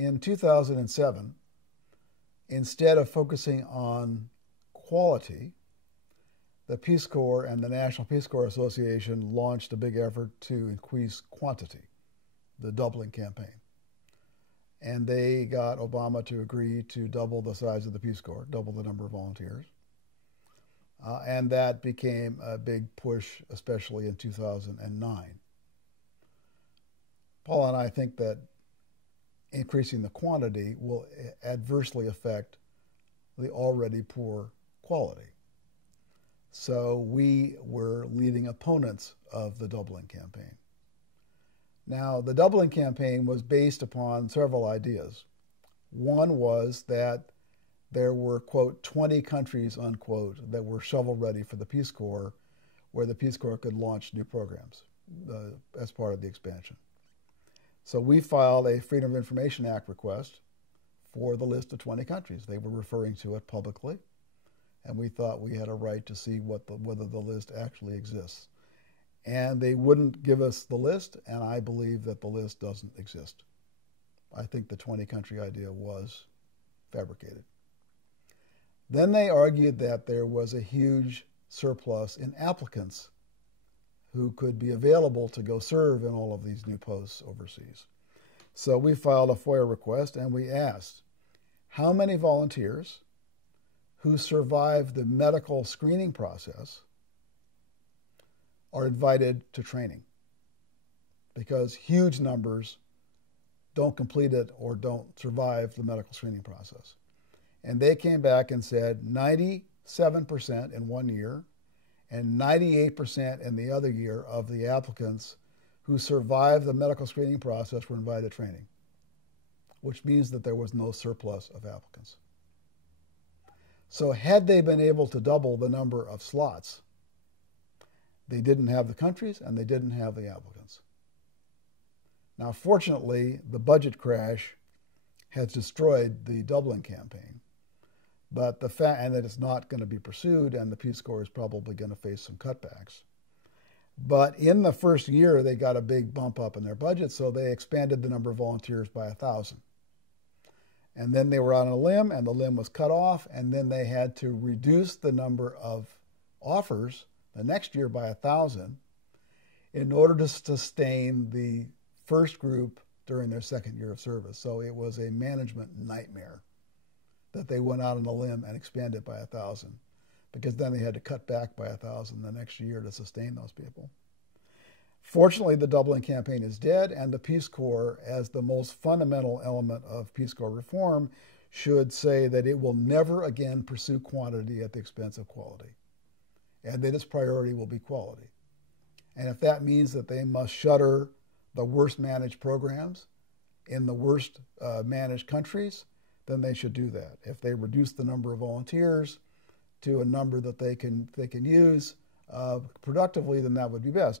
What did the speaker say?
in 2007, instead of focusing on quality, the Peace Corps and the National Peace Corps Association launched a big effort to increase quantity, the doubling campaign. And they got Obama to agree to double the size of the Peace Corps, double the number of volunteers. And that became a big push, especially in 2009. Paul and I think that increasing the quantity will adversely affect the already poor quality. So we were leading opponents of the doubling campaign. Now, the doubling campaign was based upon several ideas. One was that there were, quote, 20 countries, unquote, that were shovel-ready for the Peace Corps, where the Peace Corps could launch new programs as part of the expansion. So we filed a Freedom of Information Act request for the list of 20 countries. They were referring to it publicly, and we thought we had a right to see whether the list actually exists. And they wouldn't give us the list, and I believe that the list doesn't exist. I think the 20-country idea was fabricated. Then they argued that there was a huge surplus in applicants who could be available to go serve in all of these new posts overseas. So we filed a FOIA request, and we asked, how many volunteers who survive the medical screening process are invited to training? Because huge numbers don't complete it or don't survive the medical screening process. And they came back and said 97% in 1 year and 98% in the other year of the applicants who survived the medical screening process were invited to training, which means that there was no surplus of applicants. So had they been able to double the number of slots, they didn't have the countries and they didn't have the applicants. Now, fortunately, the budget crash has destroyed the doubling campaign, but the fact and that it's not going to be pursued, and the Peace Corps is probably going to face some cutbacks. But in the first year, they got a big bump up in their budget, so they expanded the number of volunteers by 1,000. And then they were on a limb, and the limb was cut off, and then they had to reduce the number of offers the next year by 1,000 in order to sustain the first group during their second year of service. So it was a management nightmare that they went out on a limb and expanded by 1,000, because then they had to cut back by 1,000 the next year to sustain those people. Fortunately, the doubling campaign is dead, and the Peace Corps, as the most fundamental element of Peace Corps reform, should say that it will never again pursue quantity at the expense of quality, and that its priority will be quality. And if that means that they must shutter the worst managed programs in the worst managed countries, then they should do that. If they reduce the number of volunteers to a number that they can use productively, then that would be best.